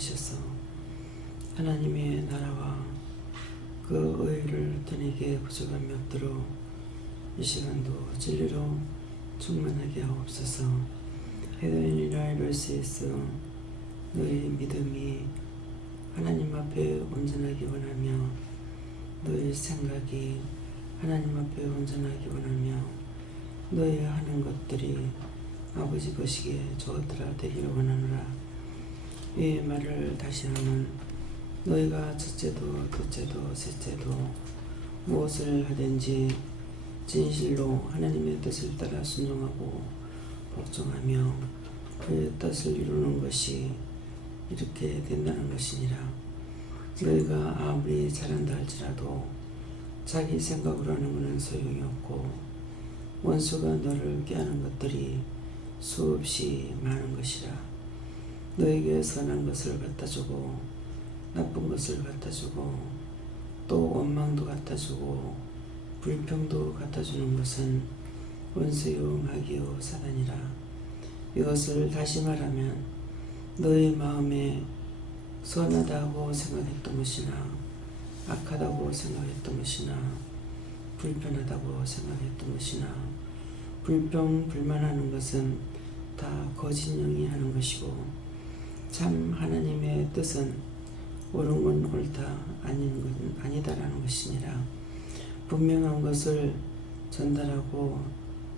하셔서 하나님의 나라와 그 의를 떠내게 부족함이 없도록 이 시간도 진리로 충만하게 하옵소서. 헤드인이라 이룰 수 있어 너희 믿음이 하나님 앞에 온전하기 원하며 너희 생각이 하나님 앞에 온전하기 원하며 너희 하는 것들이 아버지 보시기에 좋더라 되기를 원하노라. 이 말을 다시 하면 너희가 첫째도 둘째도 셋째도 무엇을 하든지 진실로 하나님의 뜻을 따라 순종하고 복종하며 그의 뜻을 이루는 것이 이렇게 된다는 것이니라. 너희가 아무리 잘한다 할지라도 자기 생각으로 하는 것은 소용이 없고 원수가 너를 꾀하는 것들이 수없이 많은 것이라. 너에게 선한 것을 갖다주고 나쁜 것을 갖다주고 또 원망도 갖다주고 불평도 갖다주는 것은 원수요 마귀요 사단이라. 이것을 다시 말하면 너의 마음에 선하다고 생각했던 것이나 악하다고 생각했던 것이나 불편하다고 생각했던 것이나 불평 불만하는 것은 다 거짓 영이 하는 것이고 참 하나님의 뜻은 옳은 건 옳다 아닌 건 아니다라는 것이니라. 분명한 것을 전달하고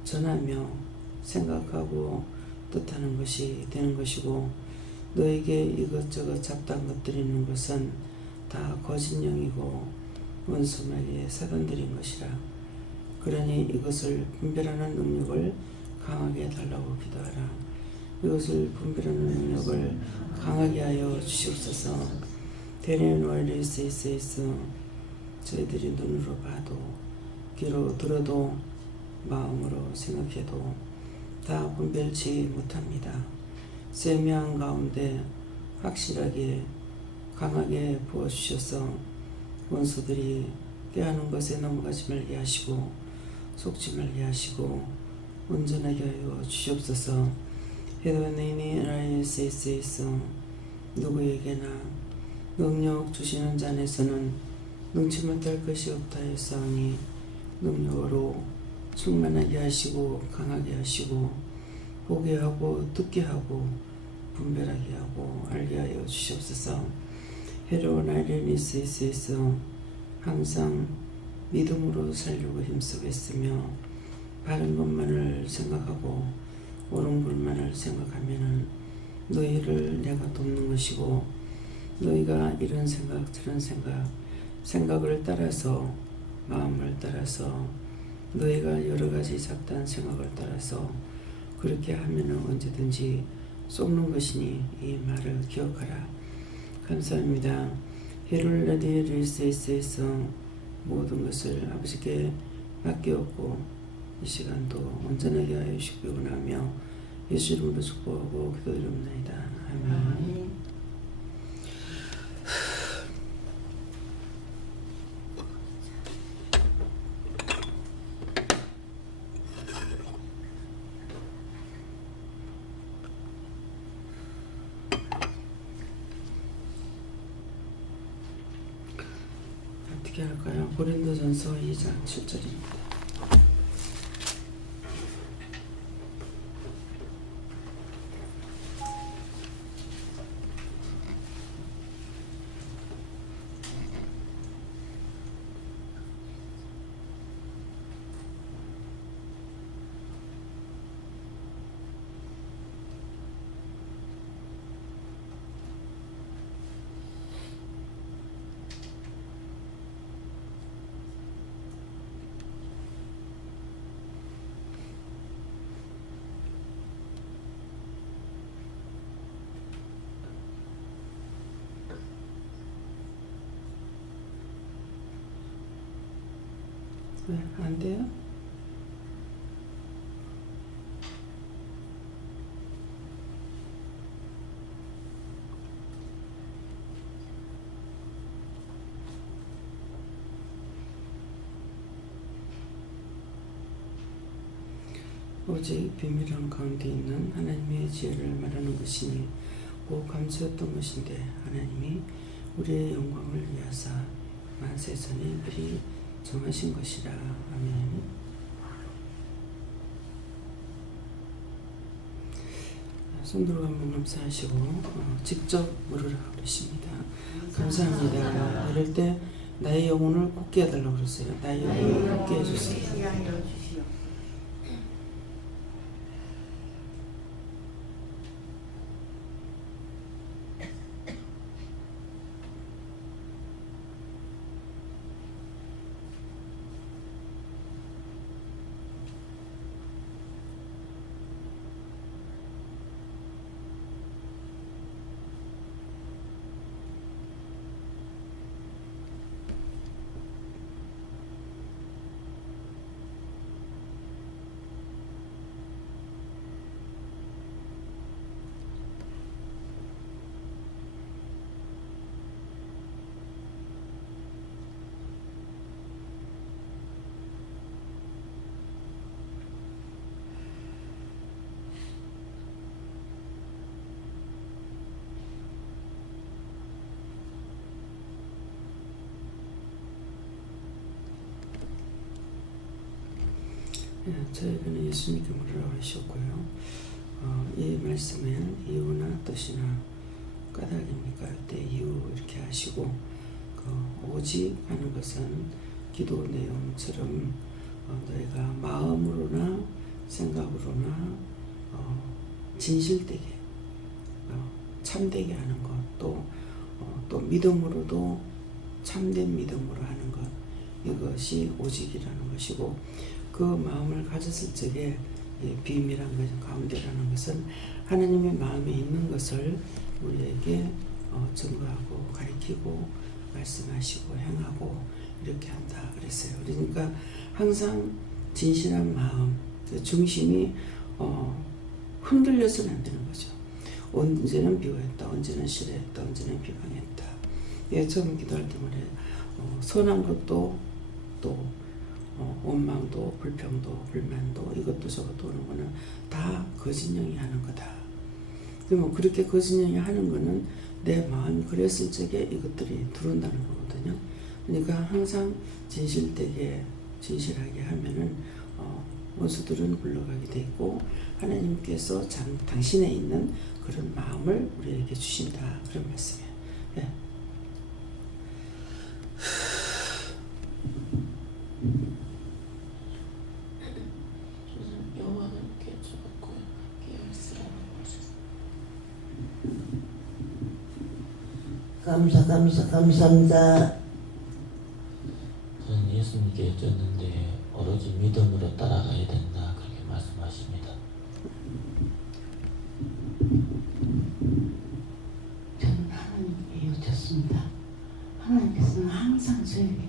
전하며 생각하고 뜻하는 것이 되는 것이고 너에게 이것저것 잡다한 것들이 있는 것은 다 거짓 영이고 원수마귀의 사단들인 것이라. 그러니 이것을 분별하는 능력을 강하게 해달라고 기도하라. 이것을 분별하는 능력을 강하게 하여 주시옵소서. 대리는 원리 있어 저희들이 눈으로 봐도 귀로 들어도 마음으로 생각해도 다 분별치 못합니다. 세미한 가운데 확실하게 강하게 부어주셔서 원수들이 꾀하는 것에 넘어가지 말게 하시고 속지 말게 하시고 온전하게 하여 주시옵소서. 헤드네이니 라이세이스에서 누구에게나 능력 주시는 자 안에서는 능치 못할 것이 없다 했사오니 능력으로 충만하게 하시고 강하게 하시고 보게 하고 듣게 하고 분별하게 하고 알게 하여 주시옵소서. 헤로운 아이레니스에서 항상 믿음으로 살려고 힘쓰고 있으며 바른 것만을 생각하고 옳은 것만을 생각하면은 너희를 내가 돕는 것이고 너희가 이런 생각 저런 생각을 따라서 마음을 따라서 너희가 여러가지 잡다한 생각을 따라서 그렇게 하면은 언제든지 속는 것이니 이 말을 기억하라. 감사합니다. 헤롤라디 릴세이스에서 모든 것을 아버지께 맡겼고 이 시간도 온전하게 하여 주시기 원하며 예수 이름으로 축복하고 기도드립니다. 아멘. 어떻게 할까요? 고린도전서 2장 7절입니다. 왜 안 돼요? 오직 비밀한 가운데 있는 하나님의 지혜를 말하는 것이니 고 감추었던 것인데 하나님이 우리의 영광을 위하사 만세전에 미리 정하신 것이라. 아멘. 손들어 한번 감사하시고 직접 물으라 그러십니다. 감사합니다. 이럴 때 나의 영혼을 굳게 해달라고 그랬어요. 나의 영혼을 굳게 해주세요. 저에게는 예수님께 물으라고 하셨고요. 이 말씀에 이유나 뜻이나 까닭입니까? 그때 이유 이렇게 하시고 오직 하는 것은 기도 내용처럼 너희가 마음으로나 생각으로나 진실되게 참되게 하는 것, 또 믿음으로도 참된 믿음으로 하는 것, 이것이 오직이라는 것이고, 그 마음을 가졌을 적에 비밀한 것 가운데라는 것은 하나님의 마음에 있는 것을 우리에게 증거하고 가르치고 말씀하시고 행하고 이렇게 한다 그랬어요. 그러니까 항상 진실한 마음, 그 중심이 흔들려서는 안 되는 거죠. 언제는 비호했다, 언제는 싫어했다, 언제는 비방했다. 처음 기도할 때마다 선한 것도 또 원망도 불평도 불만도 이것도 저것도 오는 거는 다 거짓령이 하는 거다. 그러면 그렇게 거짓령이 하는 거는 내 마음이 그랬을 적에 이것들이 들어온다는 거거든요. 그러니까 항상 진실되게 진실하게 하면은 원수들은 물러가게 돼 있고 하나님께서 당신에 있는 그런 마음을 우리에게 주신다, 그런 말씀이에요. 네. 감사합니다. 저는 예수님께 여쭈었는데 오로지 믿음으로 따라가야 된다, 그렇게 말씀하십니다. 저는 하나님께 여쭈었습니다. 하나님께서는 항상 저에게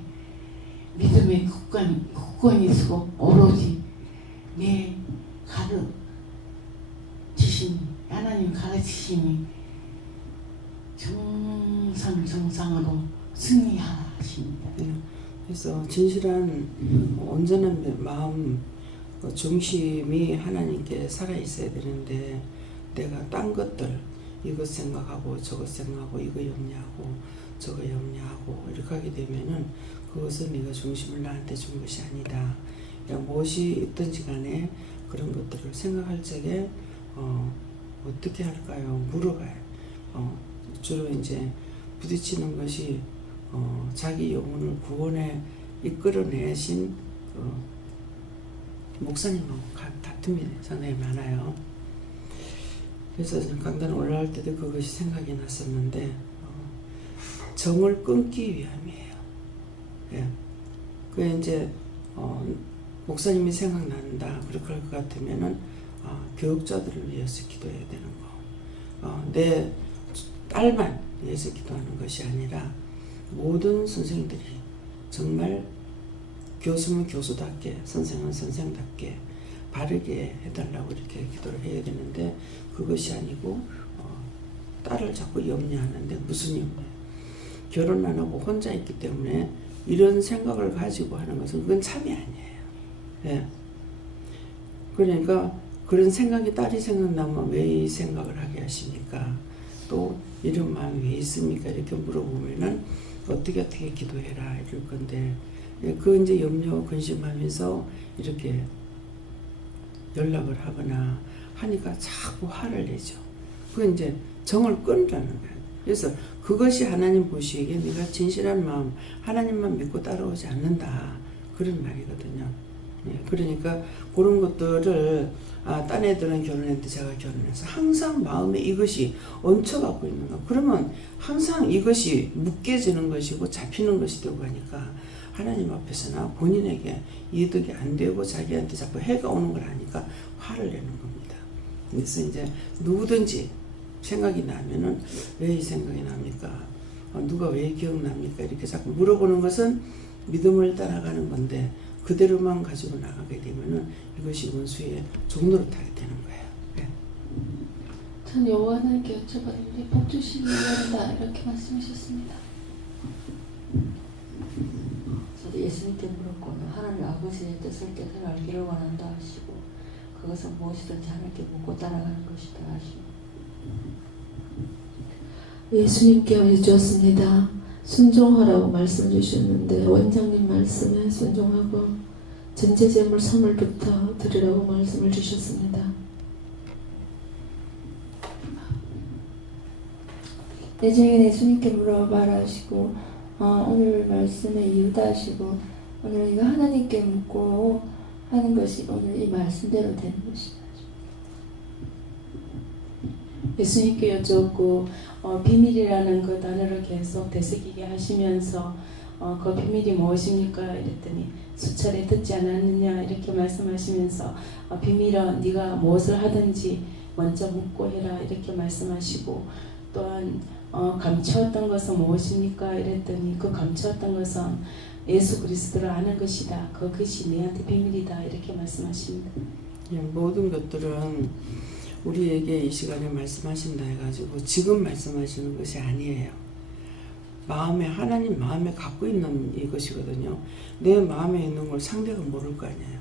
믿음의 굳건히 있고 오로지 내 가르치심이, 하나님 가르치심이 정상으로 승리하라 하십니다. 그래서 진실한 온전한 마음 중심이 하나님께 살아있어야 되는데, 내가 딴 것들 이것 생각하고 저것 생각하고 이거 염려하고 저거 염려하고 이렇게 하게 되면은 그것은 네가 중심을 나한테 준 것이 아니다. 무엇이 있든지 간에 그런 것들을 생각할 적에 어떻게 할까요? 물어봐요. 주로 이제 부딪히는 것이 자기 영혼을 구원에 이끌어내신 목사님하고 다툼이 상당히 많아요. 그래서 강단 올라갈 때도 그것이 생각이 났었는데 정을 끊기 위함이에요. 예. 그 이제 목사님이 생각난다 그렇게 할 것 같으면은 교육자들을 위해서 기도해야 되는 거. 내 딸만 위해서 기도하는 것이 아니라 모든 선생님들이 정말 교수는 교수답게 선생은 선생답게 바르게 해달라고 이렇게 기도를 해야 되는데, 그것이 아니고 딸을 자꾸 염려하는데 무슨 염려예요? 결혼 안 하고 혼자 있기 때문에 이런 생각을 가지고 하는 것은 그건 참이 아니에요. 예. 그러니까 그런 생각이 딸이 생각나면 왜 이 생각을 하게 하십니까? 또 이런 마음이 왜 있습니까? 이렇게 물어보면은 어떻게 기도해라 이럴 건데 그 이제 염려 근심하면서 이렇게 연락을 하거나 하니까 자꾸 화를 내죠. 그 이제 정을 끊으라는 거예요. 그래서 그것이 하나님 보시기에 네가 진실한 마음 하나님만 믿고 따라오지 않는다 그런 말이거든요. 그러니까 그런 것들을 딴 애들은 결혼했는데 제가 결혼해서 항상 마음에 이것이 얹혀갖고 있는 거. 그러면 항상 이것이 묶여지는 것이고 잡히는 것이 되고 하니까 하나님 앞에서나 본인에게 이득이 안 되고 자기한테 자꾸 해가 오는 걸 아니까 화를 내는 겁니다. 그래서 이제 누구든지 생각이 나면은 왜 이 생각이 납니까? 누가 왜 기억납니까? 이렇게 자꾸 물어보는 것은 믿음을 따라가는 건데 그대로만 가지고 나가게 되면은 이것이 원수의 종로를 타게 되는 거예요. 네. 전 여호와 하나님께 여쭤봤는데 복 주시기 원한다 이렇게 말씀하셨습니다. 저도 예수님께 물었거든요. 하나님 아버지의 뜻을 깨달아 알기를 원한다 하시고 그것은 무엇이든지 하나님께 묻고 따라가는 것이다 하시고 예수님께 여쭈었습니다. 순종하라고 말씀 주셨는데 원장님 말씀에 순종하고 전제제물 선물부터 드리라고 말씀을 주셨습니다. 나중에 예수님께 물어봐라 하시고 오늘 말씀의 이유다 하시고 오늘 이거 하나님께 묻고 하는 것이 오늘 이 말씀대로 되는 것이다. 예수님께 여쭈었고 비밀이라는 그 단어를 계속 되새기게 하시면서 그 비밀이 무엇입니까? 이랬더니 수차례 듣지 않았느냐 이렇게 말씀하시면서 비밀은 네가 무엇을 하든지 먼저 묻고 해라 이렇게 말씀하시고 또한 감추었던 것은 무엇입니까? 이랬더니 그 감추었던 것은 예수 그리스도를 아는 것이다. 그것이 내한테 비밀이다 이렇게 말씀하십니다. 모든 것들은 우리에게 이 시간에 말씀하신다 해가지고 지금 말씀하시는 것이 아니에요. 마음에 하나님 마음에 갖고 있는 이것이거든요. 내 마음에 있는 걸 상대가 모를 거 아니에요.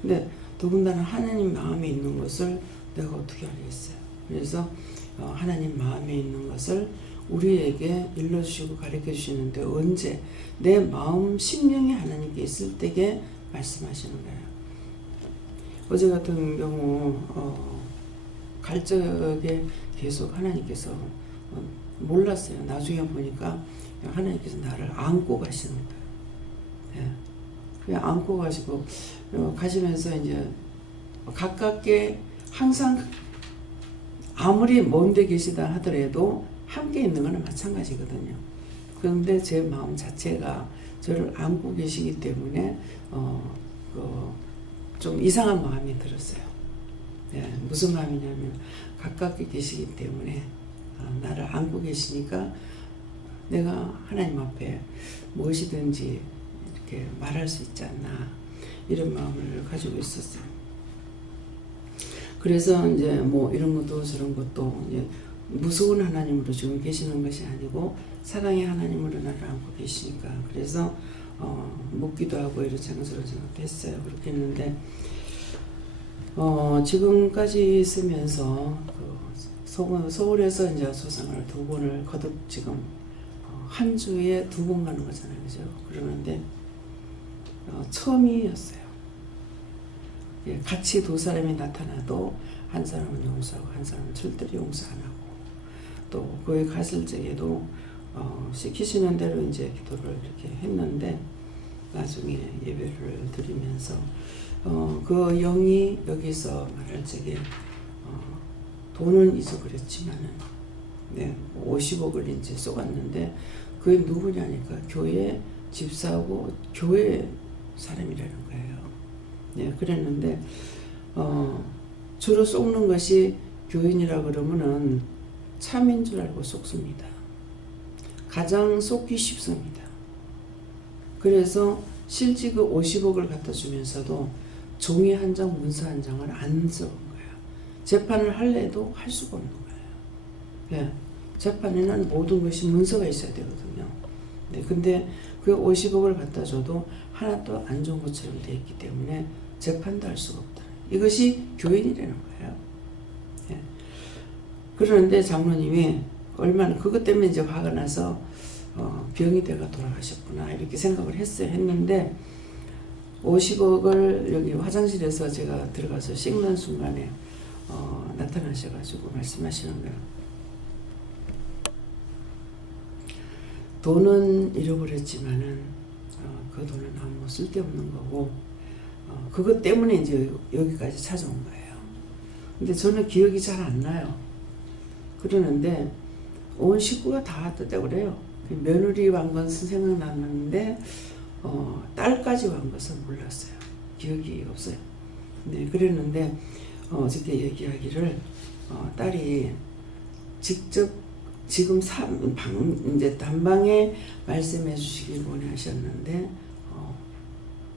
근데 더군다나 하나님 마음에 있는 것을 내가 어떻게 알겠어요. 그래서 하나님 마음에 있는 것을 우리에게 일러주시고 가르쳐주시는데 언제 내 마음 심령이 하나님께 있을 때에 말씀하시는 거예요. 어제 같은 경우 갈 적에 계속 하나님께서 몰랐어요. 나중에 보니까 하나님께서 나를 안고 가시는 거예요. 예. 그냥 안고 가시고 가시면서 이제 가깝게 항상 아무리 먼데 계시다 하더라도 함께 있는 거는 마찬가지거든요. 그런데 제 마음 자체가 저를 안고 계시기 때문에 좀 이상한 마음이 들었어요. 예, 무슨 마음이냐면 가깝게 계시기 때문에 나를 안고 계시니까 내가 하나님 앞에 무엇이든지 이렇게 말할 수 있지 않나 이런 마음을 가지고 있었어요. 그래서 이제 뭐 이런 것도 저런 것도 이제 무서운 하나님으로 지금 계시는 것이 아니고 사랑의 하나님으로 나를 안고 계시니까 그래서 묻기도 하고 이런저런 생각도 했어요. 그렇게 했는데 지금까지 있으면서 서울에서 이제 소상을 2번을 거듭 지금 한 주에 2번 가는 거잖아요. 그죠? 그러는데 처음이었어요. 예, 같이 2사람이 나타나도 한 사람은 용서하고 한 사람은 절대로 용서 안 하고 또 거기 갔을 적에도 시키시는 대로 이제 기도를 이렇게 했는데 나중에 예배를 드리면서 그 영이 여기서 말할 적에 돈은 잊어버렸지만은 네, 50억을 이제 쏘았는데 그게 누구냐니까 교회 집사하고 교회 사람이라는 거예요. 네, 그랬는데 주로 속는 것이 교인이라 그러면은 참인 줄 알고 속습니다. 가장 속기 쉽습니다. 그래서 실제 그 50억을 갖다 주면서도 종이 한 장, 문서 한 장을 안 적은 거예요. 재판을 할래도 할 수가 없는 거예요. 예, 재판에는 모든 것이 문서가 있어야 되거든요. 네, 근데 그 50억을 갖다 줘도 하나도 안 좋은 것처럼 되어 있기 때문에 재판도 할 수가 없다. 이것이 교인이라는 거예요. 예. 그러는데 장로님이 얼마나 그것 때문에 이제 화가 나서 병이 돼가 돌아가셨구나 이렇게 생각을 했는데 50억을 여기 화장실에서 제가 들어가서 씻는 순간에 나타나셔가지고 말씀하시는 거예요. 돈은 잃어버렸지만은 그 돈은 아무 쓸데없는 거고 그것 때문에 이제 여기까지 찾아온 거예요. 근데 저는 기억이 잘 안 나요. 그러는데 온 식구가 다 왔다고 그래요. 며느리 왕 것은 생각났는데 딸까지 왕 것은 몰랐어요. 기억이 없어요. 네, 그랬는데 어저께 얘기하기를 딸이 직접 지금 이제 단방에 말씀해 주시길 원하셨는데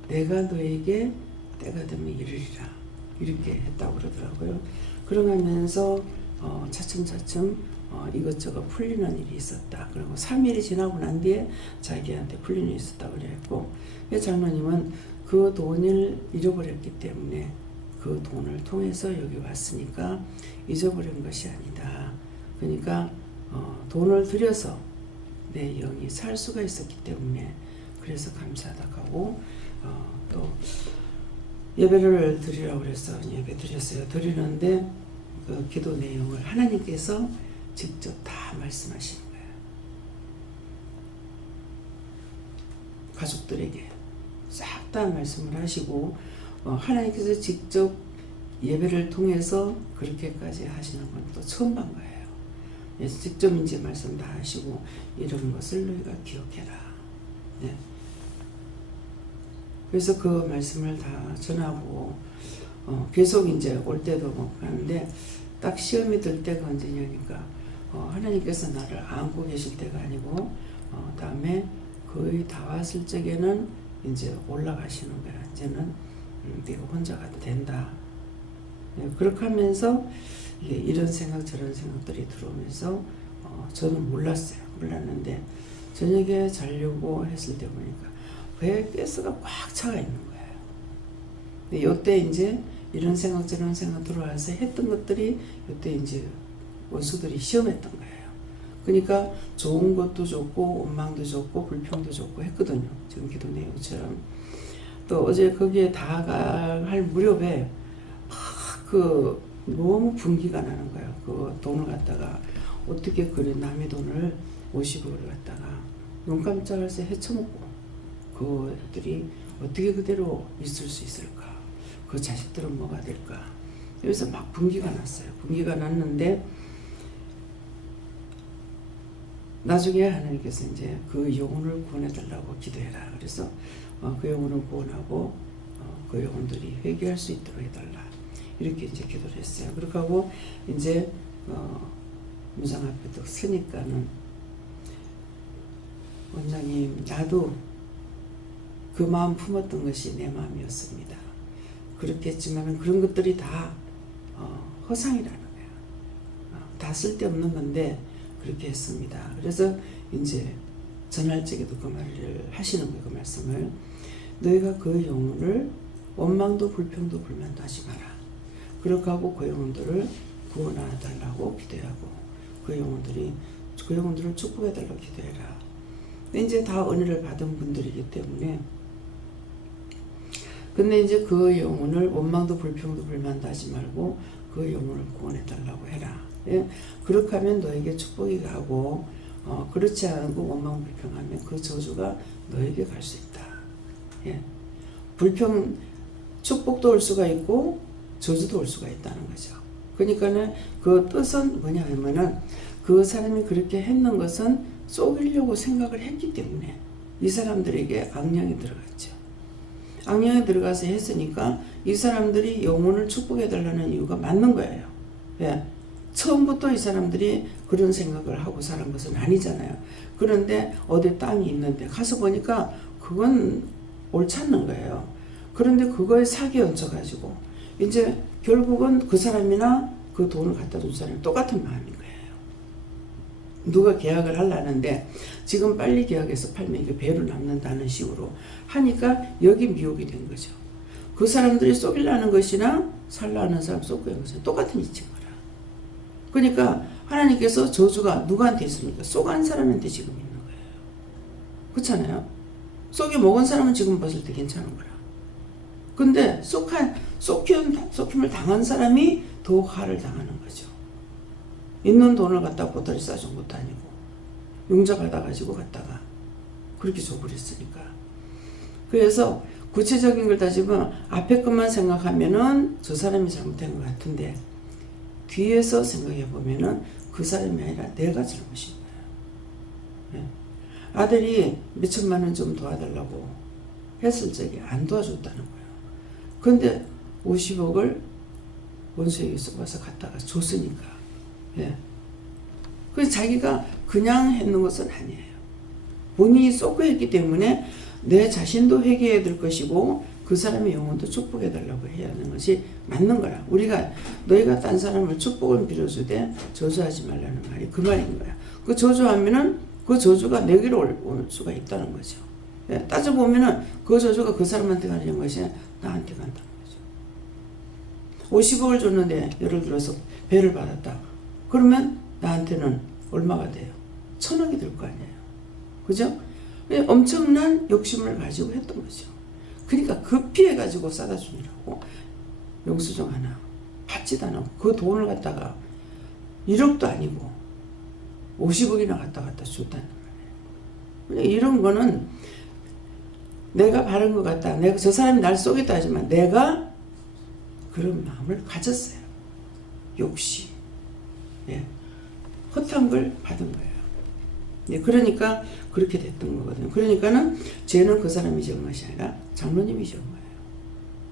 내가 너에게 때가 되면 이르리라 이렇게 했다고 그러더라고요. 그러면서 차츰차츰 이것저것 풀리는 일이 있었다. 그리고 3일이 지나고 난 뒤에 자기한테 풀리는 일이 있었다고 그랬고 장로님은 그 돈을 잃어버렸기 때문에 그 돈을 통해서 여기 왔으니까 잊어버린 것이 아니다. 그러니까 돈을 들여서 내 영이 살 수가 있었기 때문에 그래서 감사하다고 하고 또 예배를 드리라고 그래서 예배 드렸어요. 드리는데 그 기도 내용을 하나님께서 직접 다 말씀하시는 거예요. 가족들에게 싹 다 말씀을 하시고 하나님께서 직접 예배를 통해서 그렇게까지 하시는 건 또 처음 본 거예요. 그래서 직접 이제 말씀 다 하시고 이런 것을 너희가 기억해라. 네. 그래서 그 말씀을 다 전하고 계속 이제 올 때도 뭐 하는데 딱 시험이 들 때가 언제냐니까 하나님께서 나를 안고 계실 때가 아니고 다음에 거의 다 왔을 적에는 이제 올라가시는 거야. 이제는 네가 혼자가 된다. 네, 그렇게 하면서 이런 생각 저런 생각들이 들어오면서 저는 몰랐는데 저녁에 자려고 했을 때 보니까 배에 가스가 꽉 차가 있는 거예요. 근데 요때 이제 이런 생각 저런 생각 들어와서 했던 것들이 요때 이제 원수들이 시험했던 거예요. 그러니까 좋은 것도 좋고 원망도 좋고 불평도 좋고 했거든요. 지금 기도 내용처럼. 또 어제 거기에 다가갈 무렵에 막 너무 분기가 나는 거예요. 그 돈을 갖다가 어떻게 그래 남의 돈을 50억을 갖다가 눈 깜짝해서 헤쳐먹고 그들이 어떻게 그대로 있을 수 있을까? 그 자식들은 뭐가 될까? 여기서 막 분기가 났어요. 분기가 났는데 나중에 하나님께서 이제 그 영혼을 구원해달라고 기도해라. 그래서 그 영혼을 구원하고 그 영혼들이 회개할 수 있도록 해달라. 이렇게 이제 기도를 했어요. 그렇게 하고 이제 무장 앞에 또 서니까는 원장님 나도 그 마음 품었던 것이 내 마음이었습니다. 그렇게 했지만 그런 것들이 다 허상이라는 거야. 다 쓸데없는 건데 그렇게 했습니다. 그래서 이제 전할 적에도 그 말을 하시는 거예요. 그 말씀을 너희가 그 영혼을 원망도 불평도 불만도 하지 마라. 그렇게 하고 그 영혼들을 구원해달라고 기도하고 그 영혼들을 축복해달라고 기도해라. 근데 이제 다 은혜를 받은 분들이기 때문에 근데 이제 그 영혼을 원망도 불평도 불만도 하지 말고 그 영혼을 구원해달라고 해라. 예? 그렇게 하면 너에게 축복이 가고 그렇지 않고 원망 불평하면 그 저주가 너에게 갈 수 있다. 예? 축복도 올 수가 있고 저주도 올 수가 있다는 거죠. 그러니까는 그 뜻은 뭐냐 하면은 그 사람이 그렇게 했는 것은 속이려고 생각을 했기 때문에 이 사람들에게 악령이 들어갔죠. 악령이 들어가서 했으니까 이 사람들이 영혼을 축복해달라는 이유가 맞는 거예요. 예. 처음부터 이 사람들이 그런 생각을 하고 사는 것은 아니잖아요. 그런데 어디 땅이 있는데 가서 보니까 그건 옳지 않는 거예요. 그런데 그거에 사기 얹혀가지고 이제 결국은 그 사람이나 그 돈을 갖다 준 사람이 똑같은 마음인 거예요. 누가 계약을 하려는데 지금 빨리 계약해서 팔면 이게 배로 남는다는 식으로 하니까 여기 미혹이 된 거죠. 그 사람들이 쏘기려는 것이나 살라는 사람 쏘고 있는 것은 똑같은 이치인 거라. 그러니까 하나님께서 저주가 누구한테 있습니까? 속 안 사람한테 지금 있는 거예요. 그렇잖아요. 속이 먹은 사람은 지금 봤을 때 괜찮은 거라. 근데 속힘을 당한 사람이 더 화를 당하는 거죠. 있는 돈을 갖다가 보따리 싸준 것도 아니고 용자 받아가지고 갔다가 그렇게 줘버렸으니까. 그래서 구체적인 걸 따지면 앞에 것만 생각하면은 저 사람이 잘못된 것 같은데 뒤에서 생각해 보면은 그 사람이 아니라 내가 잘못인 거예요. 예. 아들이 몇 천만 원 좀 도와달라고 했을 적에 안 도와줬다는 거예요. 그런데 50억을 원수에게 쏘아서 갖다가 줬으니까. 예. 그래서 자기가 그냥 했는 것은 아니에요. 본인이 쏟고 했기 때문에 내 자신도 회개해야 될 것이고 그 사람의 영혼도 축복해 달라고 해야 하는 것이 맞는 거야. 우리가 너희가 딴 사람을 축복을 빌어주되 저주하지 말라는 말이 그 말인 거야. 그 저주하면은 그 저주가 내게로 올 수가 있다는 거죠. 예, 따져보면은 그 저주가 그 사람한테 가는 것이 나한테 간다는 거죠. 50억을 줬는데 예를 들어서 배를 받았다. 그러면 나한테는 얼마가 돼요? 1000억이 될 거 아니에요. 그죠? 엄청난 욕심을 가지고 했던 거죠. 그러니까 급히해가지고 싸다 주느라고 영수증 하나 받지도 않고 그 돈을 갖다가 1억도 아니고 50억이나 갖다 줬다는 말이에요. 이런 거는 내가 바른 것 같다. 내가 저 사람이 날 쏘겠다 하지만 내가 그런 마음을 가졌어요. 욕심. 예. 허탄 걸 받은 거예요. 예. 그러니까 그렇게 됐던 거거든요. 그러니까는 죄는 그 사람이 지은 것이 아니라 장로님이 지은 거예요.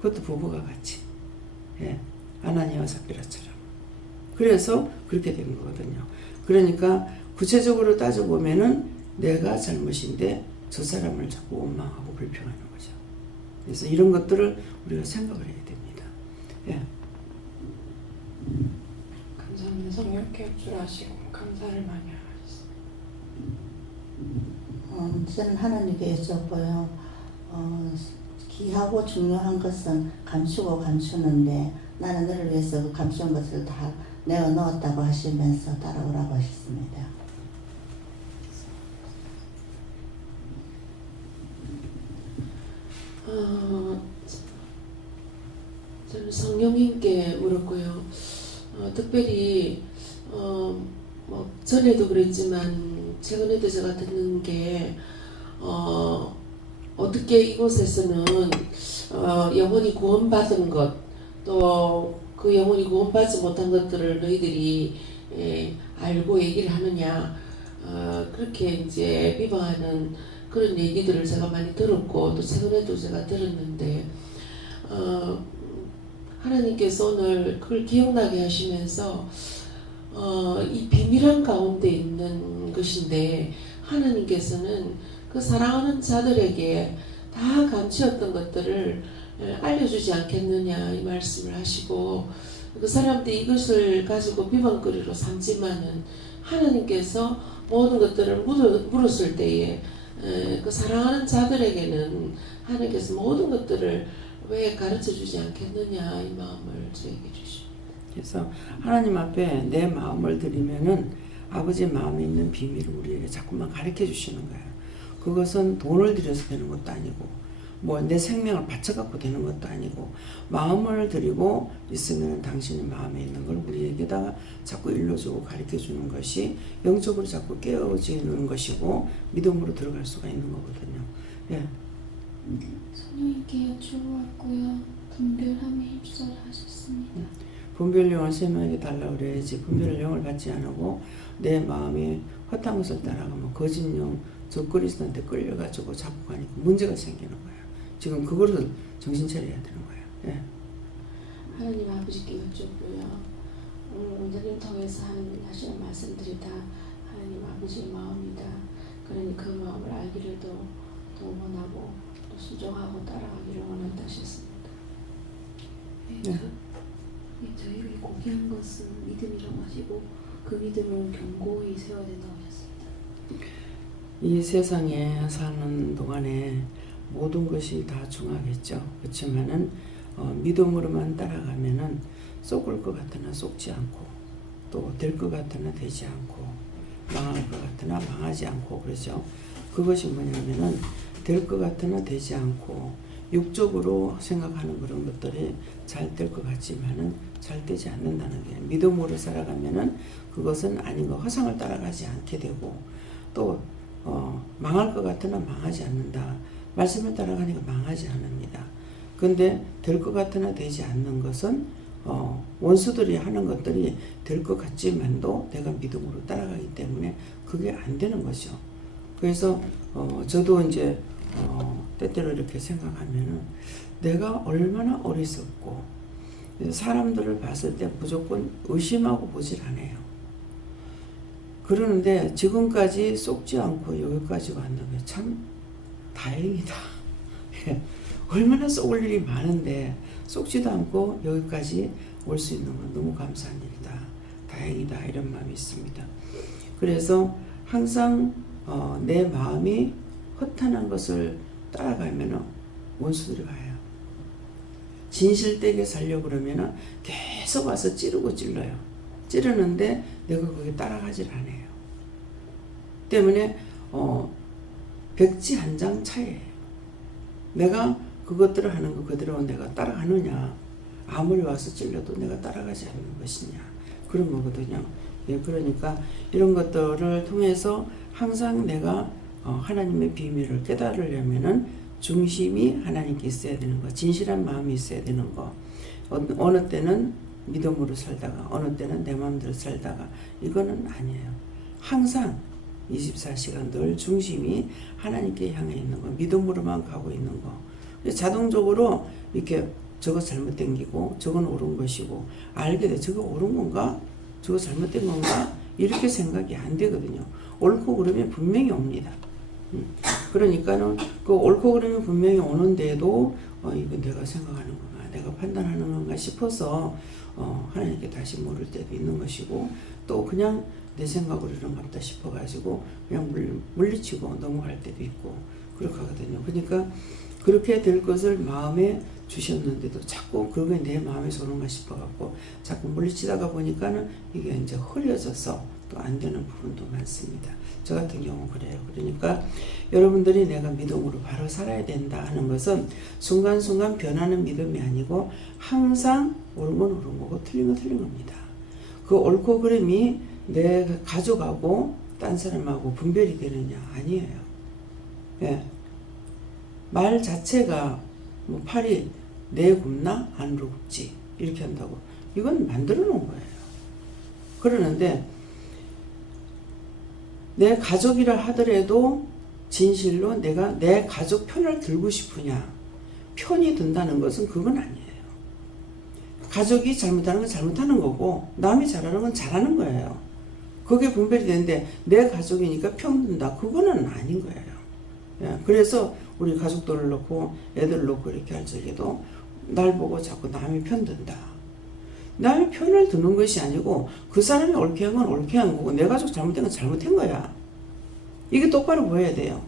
그것도 부부가 같이. 예. 아나니아와 삽비라처럼. 그래서 그렇게 된 거거든요. 그러니까 구체적으로 따져보면은 내가 잘못인데 저 사람을 자꾸 원망하고 불평하는 거죠. 그래서 이런 것들을 우리가 생각을 해야 됩니다. 예. 감사합니다. 성령 개혁주하시고 감사를 많이 하셨습니다. 저는 하나님께 여쭤봐요. 귀하고 중요한 것은 감추고 감추는데 나는 너를 위해서 그 감춘 것을 다 내가 넣었다고 하시면서 따라오라고 하셨습니다. 저는 성령님께 물었고요. 특별히 뭐 전에도 그랬지만 최근에도 제가 듣는 게 어떻게 이곳에서는 영혼이 구원받은 것, 또 그 영혼이 구원받지 못한 것들을 너희들이 알고 얘기를 하느냐, 그렇게 이제 비방하는 그런 얘기들을 제가 많이 들었고 또 최근에도 제가 들었는데 하나님께서 오늘 그걸 기억나게 하시면서 이 비밀한 가운데 있는 것인데 하나님께서는 그 사랑하는 자들에게 다 감추었던 것들을 알려주지 않겠느냐 이 말씀을 하시고 그 사람들이 이것을 가지고 비방거리로 삼지만은 하나님께서 모든 것들을 물었을 때에 그 사랑하는 자들에게는 하나님께서 모든 것들을 왜 가르쳐주지 않겠느냐 이 마음을 저에게 주십니다. 그래서 하나님 앞에 내 마음을 드리면은 아버지의 마음에 있는 비밀을 우리에게 자꾸만 가르쳐 주시는 거예요. 그것은 돈을 들여서 되는 것도 아니고 뭐 내 생명을 바쳐갖고 되는 것도 아니고 마음을 드리고 있으면 당신의 마음에 있는 걸 우리에게다가 자꾸 일러주고 가르쳐주는 것이 영적으로 자꾸 깨어지는 것이고 믿음으로 들어갈 수가 있는 거거든요. 예. 성령님께 여쭈었고요. 분별함에 힘써라 하셨습니다. 분별령을 세 명에게 달라고 그래야지 분별령을 받지 않고 내 마음에 허탄 것을 따라가면 거짓령 저 그리스도한테 끌려가지고 자꾸 가니까 문제가 생기는 거예요. 지금 그거를 정신 차려야 되는 거예요. 예. 하나님 아버지께 여쭙고요. 오늘 원장님 통해서 하시는 말씀들이 다 하나님 아버지의 마음이다. 그러니 그 마음을 알기를 더 원하고 또 순종하고 따라가기를 원한다 하셨습니다. 네. 저희를 고귀한 것은 믿음이라고 하시고 그 믿음을 견고히 세워야 된다고 하셨습니다. 이 세상에 사는 동안에 모든 것이 다 중하겠죠. 그렇지만은 믿음으로만 따라가면은 속을 것 같으나 속지 않고 또 될 것 같으나 되지 않고 망할 것 같으나 망하지 않고 그러죠. 그것이 뭐냐면은 될 것 같으나 되지 않고 육적으로 생각하는 그런 것들이 잘 될 것 같지만은 잘 되지 않는다는 게 믿음으로 살아가면은 그것은 아닌 거 허상을 따라가지 않게 되고 또 망할 것 같으나 망하지 않는다. 말씀을 따라가니까 망하지 않습니다. 근데 될 것 같으나 되지 않는 것은 원수들이 하는 것들이 될 것 같지만도 내가 믿음으로 따라가기 때문에 그게 안 되는 거죠. 그래서 저도 이제 때때로 이렇게 생각하면은 내가 얼마나 어리석고 사람들을 봤을 때 무조건 의심하고 보질 않아요. 그러는데 지금까지 속지 않고 여기까지 왔는 게 참 다행이다. 얼마나 속을 일이 많은데 속지도 않고 여기까지 올 수 있는 건 너무 감사한 일이다. 다행이다. 이런 마음이 있습니다. 그래서 항상 내 마음이 허탄한 것을 따라가면 원수들이 와요. 진실되게 살려고 그러면 계속 와서 찌르고 찔러요. 찌르는데 내가 거기에 따라가질 않아요. 때문에 백지 한 장 차이에요. 내가 그것들을 하는 거 그대로 내가 따라가느냐, 아무리 와서 찔러도 내가 따라가지 않는 것이냐, 그런 거거든요. 예, 그러니까 이런 것들을 통해서 항상 내가 하나님의 비밀을 깨달으려면은 중심이 하나님께 있어야 되는 거, 진실한 마음이 있어야 되는 거. 어느 때는 믿음으로 살다가 어느 때는 내 마음대로 살다가 이거는 아니에요. 항상 24시간 늘 중심이 하나님께 향해 있는 거, 믿음으로만 가고 있는 거. 자동적으로 이렇게 저거 잘못된 기고 저건 옳은 것이고 알게 돼. 저거 옳은 건가? 저거 잘못된 건가? 이렇게 생각이 안 되거든요. 옳고 그러면 분명히 옵니다. 그러니까는 그 옳고 그러면 분명히 오는데도 이거 내가 생각하는 건가, 내가 판단하는 건가 싶어서 하나님께 다시 물을 때도 있는 것이고 또 그냥 내 생각으로 이런갑다 싶어가지고 그냥 물리치고 넘어갈 때도 있고 그렇게 하거든요. 그러니까 그렇게 될 것을 마음에 주셨는데도 자꾸 그게 내 마음에서 오는가 싶어갖고 자꾸 물리치다가 보니까는 이게 이제 흐려져서 또 안 되는 부분도 많습니다. 저 같은 경우는 그래요. 그러니까 여러분들이 내가 믿음으로 바로 살아야 된다 하는 것은 순간순간 변하는 믿음이 아니고 항상 옳은 건 옳은 거고 틀린 건 틀린 겁니다. 그 옳고 그름이 내 가족하고 딴 사람하고 분별이 되느냐? 아니에요. 예. 말 자체가 뭐 팔이 내 굽나 안으로 굽지 이렇게 한다고 이건 만들어 놓은 거예요. 그러는데 내 가족이라 하더라도 진실로 내가 내 가족 편을 들고 싶으냐, 편이 든다는 것은 그건 아니에요. 가족이 잘못하는 건 잘못하는 거고 남이 잘하는 건 잘하는 거예요. 그게 분별이 되는데 내 가족이니까 편 든다, 그거는 아닌 거예요. 예, 그래서 우리 가족들을 놓고 애들을 놓고 이렇게 할 적에도 날 보고 자꾸 남이 편든다. 남의 편을 드는 것이 아니고 그 사람이 옳게 한 건 옳게 한 거고 내 가족 잘못된 건 잘못한 거야. 이게 똑바로 보여야 돼요.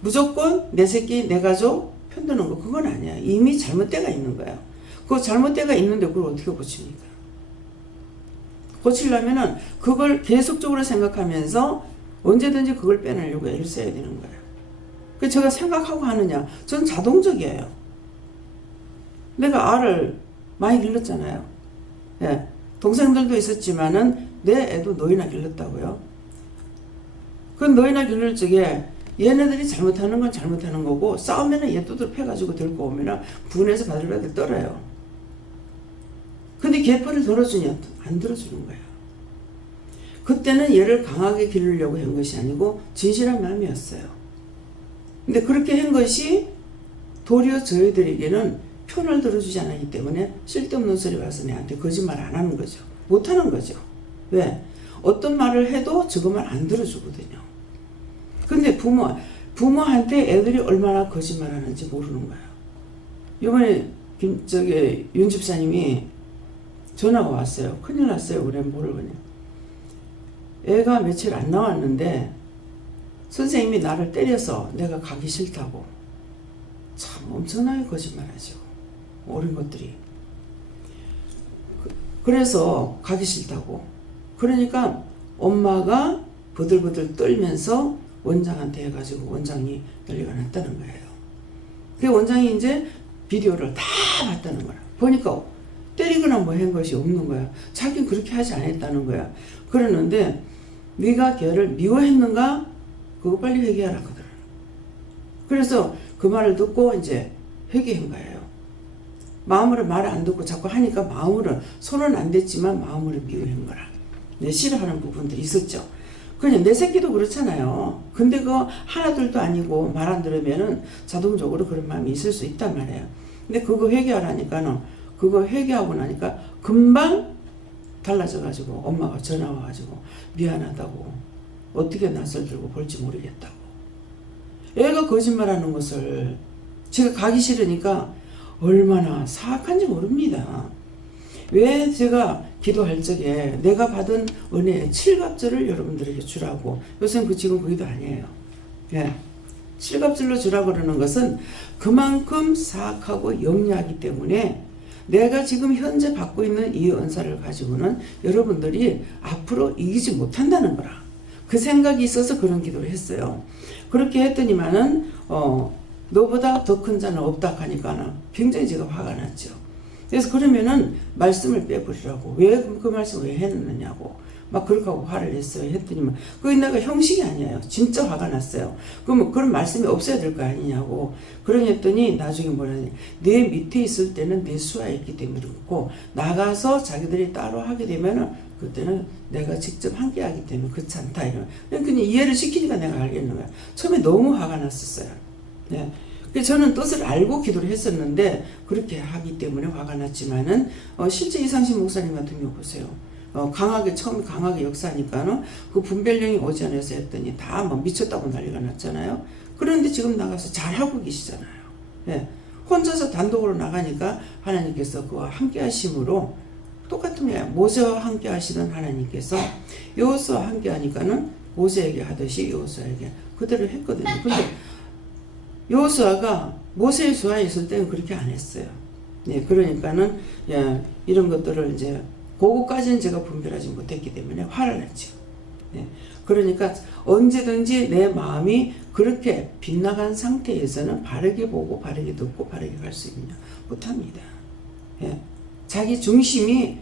무조건 내 새끼 내 가족 편드는 거 그건 아니야. 이미 잘못되가 있는 거야. 그 잘못되가 있는데 그걸 어떻게 고칩니까? 고치려면은 그걸 계속적으로 생각하면서 언제든지 그걸 빼내려고 애를 써야 되는 거예요. 그래서 제가 생각하고 하느냐? 전 자동적이에요. 내가 알을 많이 길렀잖아요. 예, 동생들도 있었지만은 내 애도 너희나 길렀다고요. 그 너희나 기를 적에 얘네들이 잘못하는 건 잘못하는 거고 싸우면은 얘 두드러 패가지고 들고 오면은 분해서 받을 애들 떨어요. 근데 개뿔을 들어주냐? 안 들어주는 거야. 그때는 얘를 강하게 기르려고 한 것이 아니고 진실한 마음이었어요. 근데 그렇게 한 것이 도리어 저희들에게는 편을 들어주지 않았기 때문에 쓸데없는 소리 와서 내한테 거짓말 안 하는 거죠. 못 하는 거죠. 왜? 어떤 말을 해도 저거 말 안 들어주거든요. 근데 부모한테 애들이 얼마나 거짓말 하는지 모르는 거예요. 이번에 윤 집사님이 전화가 왔어요. 큰일 났어요. 그래 모르거든요. 애가 며칠 안 나왔는데 선생님이 나를 때려서 내가 가기 싫다고. 참 엄청나게 거짓말하죠. 어린 것들이. 그래서 가기 싫다고. 그러니까 엄마가 버들버들 떨면서 원장한테 해가지고 원장이 난리가 났다는 거예요. 그 원장이 이제 비디오를 다 봤다는 거야. 보니까 때리거나 뭐 한 것이 없는 거야. 자기는 그렇게 하지 않았다는 거야. 그러는데 네가 걔를 미워했는가? 그거 빨리 회개하라 그러더라. 그래서 그 말을 듣고 이제 회개한 거예요. 마음으로 말을 안 듣고 자꾸 하니까 마음으로 손은 안 댔지만 마음으로 미워한 거라. 내 싫어하는 부분들이 있었죠. 그냥 내 새끼도 그렇잖아요. 근데 그거 하나둘도 아니고 말 안 들으면은 자동적으로 그런 마음이 있을 수 있단 말이에요. 근데 그거 회개하라니까는 그거 회개하고 나니까 금방 달라져가지고 엄마가 전화 와가지고 미안하다고 어떻게 낯을 들고 볼지 모르겠다고. 애가 거짓말하는 것을 제가 가기 싫으니까 얼마나 사악한지 모릅니다. 왜 제가 기도할 적에 내가 받은 은혜의 칠갑절을 여러분들에게 주라고. 요새는 지금 그기도 아니에요. 예. 칠갑절로 주라고 그러는 것은 그만큼 사악하고 영리하기 때문에 내가 지금 현재 받고 있는 이 은사를 가지고는 여러분들이 앞으로 이기지 못한다는 거라. 그 생각이 있어서 그런 기도를 했어요. 그렇게 했더니만은 너보다 더 큰 자는 없다 하니까는 굉장히 제가 화가 났죠. 그래서 그러면은 말씀을 빼버리라고. 왜 그 말씀 왜 했느냐고 막 그렇게 하고 화를 냈어요. 했더니만 그게 내가 형식이 아니에요. 진짜 화가 났어요. 그러면 그런 말씀이 없어야 될 거 아니냐고. 그러랬더니 나중에 뭐라니, 내 밑에 있을 때는 내 수하에 있기 때문에 그렇고 나가서 자기들이 따로 하게 되면은 그때는 내가 직접 함께 하기 때문에 그렇지 않다. 이런. 그냥 이해를 시키니까 내가 알겠는 거야. 처음에 너무 화가 났었어요. 네. 저는 뜻을 알고 기도를 했었는데 그렇게 하기 때문에 화가 났지만은 실제 이상신 목사님 같은 경우 보세요. 처음에 강하게 역사하니까는 그 분별령이 오지 않아서 했더니 다 뭐 미쳤다고 난리가 났잖아요. 그런데 지금 나가서 잘하고 계시잖아요. 예. 혼자서 단독으로 나가니까 하나님께서 그와 함께 하심으로 똑같은 거예요. 모세와 함께 하시는 하나님께서 여호수아와 함께 하니까는 모세에게 하듯이 여호수아에게 그대로 했거든요. 근데 여호수아가 모세의 수하에 있을 때는 그렇게 안 했어요. 네, 그러니까는 예, 이런 것들을 이제 그거까지는 제가 분별하지 못했기 때문에 화를 냈죠. 네, 그러니까 언제든지 내 마음이 그렇게 빗나간 상태에서는 바르게 보고 바르게 듣고 바르게 갈 수 있느냐 못합니다. 예, 자기 중심이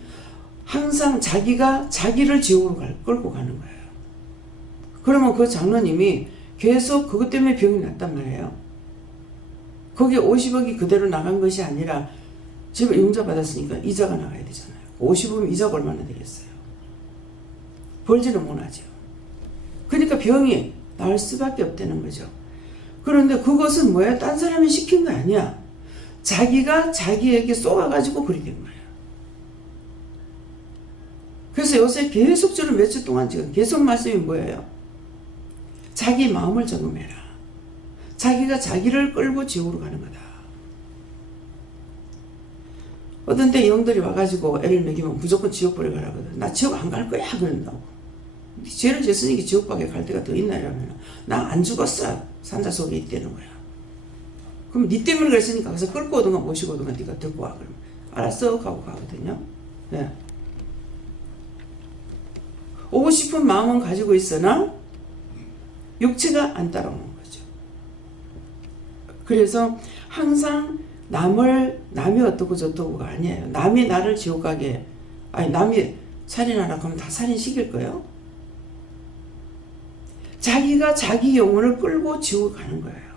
항상 자기가 자기를 지옥으로 끌고 가는 거예요. 그러면 그 장로님이 계속 그것 때문에 병이 났단 말이에요. 거기 50억이 그대로 나간 것이 아니라 지금 융자 받았으니까 이자가 나가야 되잖아요. 50억이면 이자가 얼마나 되겠어요. 벌지는 못하죠. 그러니까 병이 나을 수밖에 없다는 거죠. 그런데 그것은 뭐예요? 딴 사람이 시킨 거 아니야. 자기가 자기에게 쏘아가지고 그리 된 거예요. 그래서 요새 계속 저는 며칠 동안 지금 계속 말씀이 뭐예요? 자기 마음을 점검해라. 자기가 자기를 끌고 지옥으로 가는 거다. 어떤 때 영들이 와가지고 애를 먹이면 무조건 지옥 보내 가라거든. 나 지옥 안 갈 거야 그런다고. 죄를 졌으니까 지옥밖에 갈 데가 더 있나 이러면 나 안 죽었어. 산자 속에 있다는 거야. 그럼 니 때문에 그랬으니까 가서 끌고 오든가 모시고 오든가 네가 듣고 와. 그러면 알았어 하고 가거든요. 네. 오고 싶은 마음은 가지고 있으나 육체가 안 따라오는 거죠. 그래서 항상 남이 어떻고 저떻고가 아니에요. 남이 나를 지옥 가게, 아니 남이 살인하라 그러면 다 살인시킬 거예요. 자기가 자기 영혼을 끌고 지옥 가는 거예요.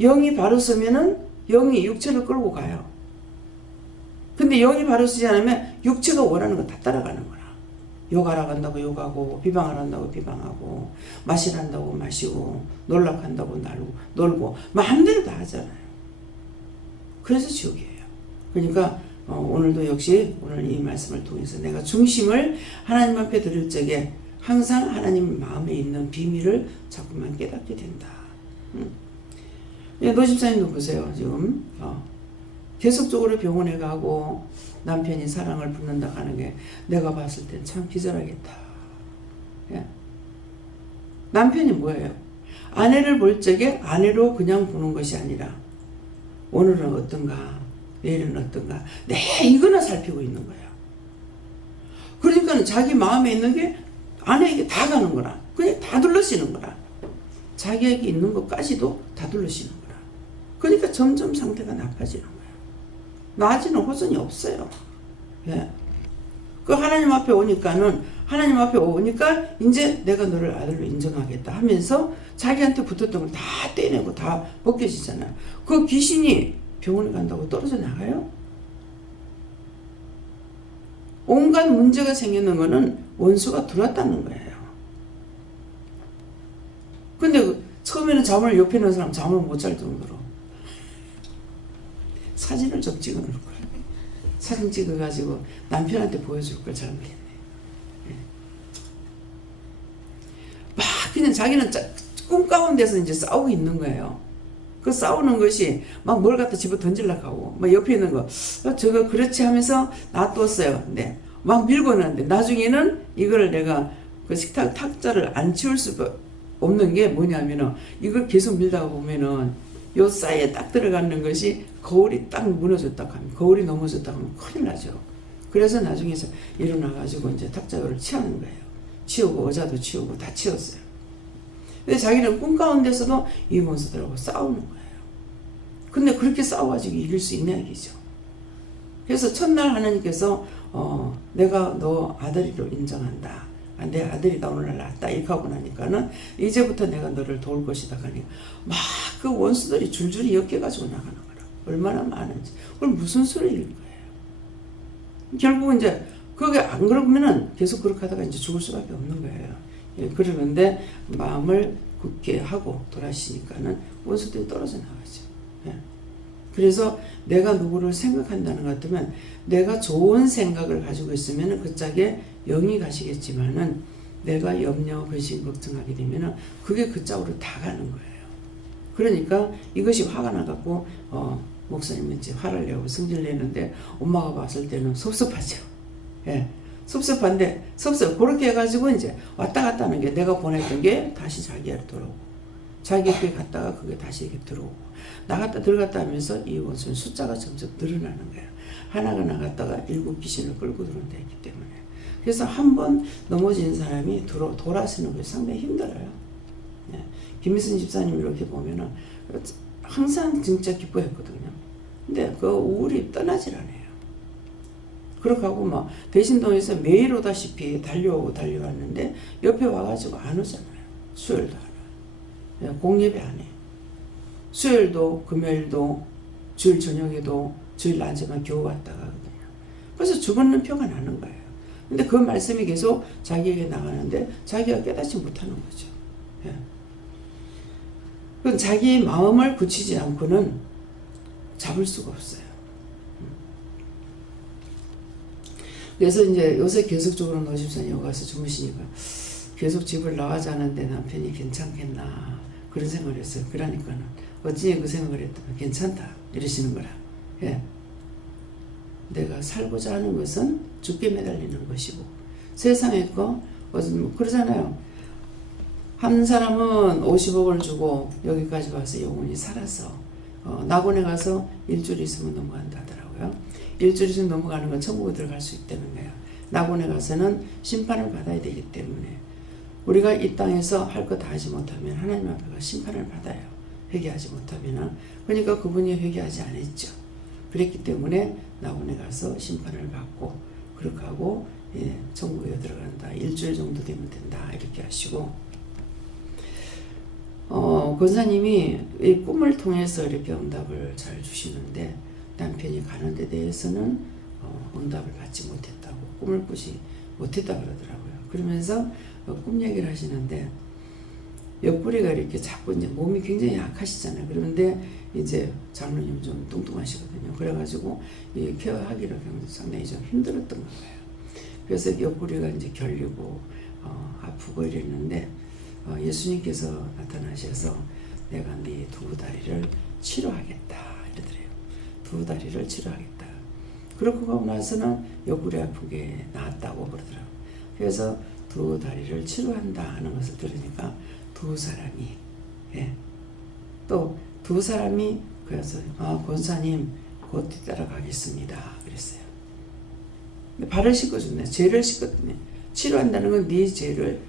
영이 바로 서면은 영이 육체를 끌고 가요. 근데 영이 바로 서지 않으면 육체가 원하는 거 다 따라가는 거라. 욕하러 간다고 욕하고, 비방하러 간다고 비방하고, 마시러 한다고 마시고, 놀라고 한다고 놀고, 마음대로 다 하잖아요. 그래서 지옥이에요. 그러니까 오늘도 역시 오늘 이 말씀을 통해서 내가 중심을 하나님 앞에 드릴 적에 항상 하나님 마음에 있는 비밀을 자꾸만 깨닫게 된다. 노집사님도 보세요. 지금 계속적으로 병원에 가고 남편이 사랑을 붙는다 하는 게 내가 봤을 땐 참 기절하겠다. 예. 남편이 뭐예요? 아내를 볼 적에 아내로 그냥 보는 것이 아니라 오늘은 어떤가, 내일은 어떤가, 이거나 살피고 있는 거예요. 그러니까 자기 마음에 있는 게 아내에게 다 가는 거라. 그냥 다 둘러쓰는 거라. 자기에게 있는 것까지도 다 둘러쓰는 거라. 그러니까 점점 상태가 나빠지는 거야. 나아지는 호전이 없어요. 예. 그 하나님 앞에 오니까 이제 내가 너를 아들로 인정하겠다 하면서 자기한테 붙었던 걸 다 떼내고 다 벗겨지잖아요. 그 귀신이 병원에 간다고 떨어져 나가요? 온갖 문제가 생기는 거는 원수가 들어왔다는 거예요. 근데 처음에는 잠을 옆에 있는 사람 잠을 못 잘 정도로 사진을 좀 찍어 놓을 거예요. 사진 찍어가지고 남편한테 보여줄 걸 잘못했네. 막 그냥 자기는 꿈 가운데서 이제 싸우고 있는 거예요. 그 싸우는 것이 막 뭘 갖다 집어 던지려고 하고 막 옆에 있는 거 저거 그렇지 하면서 놔뒀어요. 근데 막 밀고 나는데 나중에는 이거를 내가 그 식탁 탁자를 안 치울 수가 없는 게 뭐냐면은 이걸 계속 밀다가 보면은 요 사이에 딱 들어가는 것이 거울이 딱 무너졌다고 하면 거울이 넘어졌다고 하면 큰일 나죠. 그래서 나중에서 일어나가지고 이제 탁자를 치우는 거예요. 치우고 의자도 치우고 다 치웠어요. 근데 자기는 꿈 가운데서도 이 원수들하고 싸우는 거예요. 근데 그렇게 싸워가지고 이길 수 있냐 이기죠. 그래서 첫날 하나님께서 내가 너 아들이로 인정한다. 내 아들이다 오늘날 낳았다 이렇게 하고 나니까는 이제부터 내가 너를 도울 것이다 하니까 막 그 원수들이 줄줄이 엮여가지고 나가는 거라. 얼마나 많은지. 그럼 무슨 소리인 거예요. 결국은 이제 그게 안 그러면은 계속 그렇게 하다가 이제 죽을 수밖에 없는 거예요. 예, 그러는데 마음을 굳게 하고 돌아시니까는 원수들이 떨어져 나가죠. 예. 그래서 내가 누구를 생각한다는 것 같으면 내가 좋은 생각을 가지고 있으면 그 짝에 영이 가시겠지만은 내가 염려, 근심, 걱정하게 되면은 그게 그 짝으로 다 가는 거예요. 그러니까 이것이 화가 나갖고 목사님은 이제 화를 내고 성질 내는데 엄마가 봤을 때는 섭섭하죠. 예. 섭섭한데 그렇게 해가지고 이제 왔다 갔다 하는 게 내가 보냈던 게 다시 자기한테 들어오고 자기에게 갔다가 그게 다시 이렇게 들어오고 나갔다 들어갔다 하면서 이 원수는 숫자가 점점 늘어나는 거예요. 하나가 나갔다가 7 귀신을 끌고 들어온다 했기 때문에. 그래서 한번 넘어진 사람이 돌아서는 것이 상당히 힘들어요. 예. 김미순 집사님 이렇게 보면은 항상 진짜 기뻐했거든요. 근데 그 우울이 떠나질 않아요. 그렇게 하고 막 대신동에서 매일 오다시피 달려왔는데 옆에 와가지고 안 오잖아요. 수요일도 안 와요. 공예배 안 해요. 수요일도 금요일도 주일 저녁에도 주일 낮에만 겨우 왔다 가거든요. 그래서 죽었는 표가 나는 거예요. 근데 그 말씀이 계속 자기에게 나가는데 자기가 깨닫지 못하는 거죠. 예. 그럼 자기 마음을 굳히지 않고는 잡을 수가 없어요. 그래서 이제 요새 계속적으로 노집사님 와서 주무시니까 계속 집을 나가자는데 남편이 괜찮겠나 그런 생각을 했어요. 그러니까는 어찌 그 생각을 했더니 괜찮다 이러시는 거라. 예. 내가 살고자 하는 것은 죽게 매달리는 것이고 세상에 거 그러잖아요. 한 사람은 50억을 주고 여기까지 와서 영원히 살아서 낙원에 가서 일주일 있으면 넘어간다 하더라고요. 일주일 있으면 넘어가는 건 천국에 들어갈 수 있다는 거예요. 낙원에 가서는 심판을 받아야 되기 때문에 우리가 이 땅에서 할 거 다 하지 못하면 하나님 앞에 가 심판을 받아요. 회개하지 못하면. 그러니까 그분이 회개하지 않았죠. 그랬기 때문에 낙원에 가서 심판을 받고 그렇게 하고 예, 천국에 들어간다. 일주일 정도 되면 된다. 이렇게 하시고 권사님이 이 꿈을 통해서 이렇게 응답을 잘 주시는데 남편이 가는 데 대해서는 응답을 받지 못했다고 꿈을 꾸지 못했다 그러더라고요. 그러면서 꿈 얘기를 하시는데 옆구리가 이렇게 자꾸 이제 몸이 굉장히 약하시잖아요. 그런데 이제 장로님 좀 뚱뚱하시거든요. 그래가지고 이 케어하기를 상당히 좀 힘들었던 거예요. 그래서 옆구리가 이제 결리고 아프고 이랬는데 예수님께서 나타나셔서 내가 네 2다리를 치료하겠다 이러더래요. 2다리를 치료하겠다. 그러고 가고 나서는 옆구리 아픈 게 나았다고 그러더라고요. 그래서 2다리를 치료한다 하는 것을 들으니까 2사람이 예. 또 2사람이 그래서 권사님 곧 뒤따라가겠습니다 그랬어요. 발을 씻어준다. 죄를 씻거든요. 치료한다는 건 네 죄를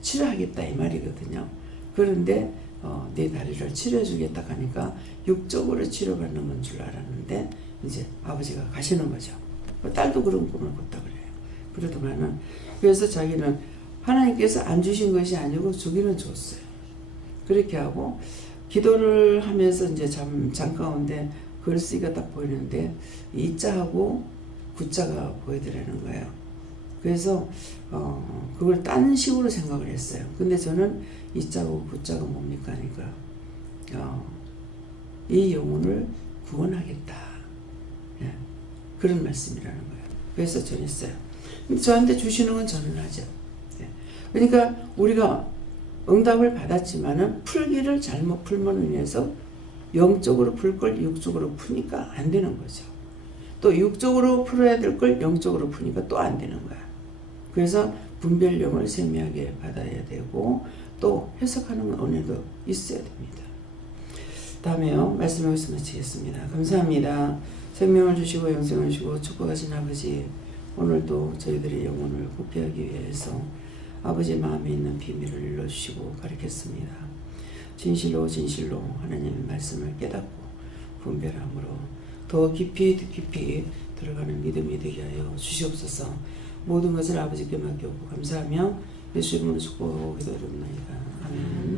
치료하겠다 이 말이거든요. 그런데 네 다리를 치료해주겠다 하니까 육적으로 치료받는 건 줄 알았는데 이제 아버지가 가시는 거죠. 딸도 그런 꿈을 꿨다 그래요. 그러더만은 그래서 자기는 하나님께서 안 주신 것이 아니고 주기는 줬어요. 그렇게 하고 기도를 하면서 이제 잠 가운데 글쓰기가 딱 보이는데 이자하고 구자가 보이더라는 거예요. 그래서 그걸 딴 식으로 생각을 했어요. 근데 저는 이자고 구자가 뭡니까 하니까 이 영혼을 구원하겠다. 예, 그런 말씀이라는 거예요. 그래서 전했어요. 근데 저한테 주시는 건 전하죠. 예, 그러니까 우리가 응답을 받았지만은 풀기를 잘못 풀면 인해서 영적으로 풀 걸 육적으로 푸니까 안 되는 거죠. 또 육적으로 풀어야 될 걸 영적으로 푸니까 또 안 되는 거야. 그래서 분별력을 세미하게 받아야 되고 또 해석하는 은혜도 있어야 됩니다. 다음에요. 말씀 여기서 마치겠습니다. 감사합니다. 생명을 주시고 영생을 주시고 축복하신 아버지, 오늘도 저희들의 영혼을 구피하기 위해서 아버지 마음에 있는 비밀을 일러주시고 가르쳤습니다. 진실로 진실로 하나님의 말씀을 깨닫고 분별함으로 더 깊이 들어가는 믿음이 되게 하여 주시옵소서. 모든 것을 아버지께 맡겨오고 감사하며 예수 이름으로 축복하기도 어렵나이다. 아멘.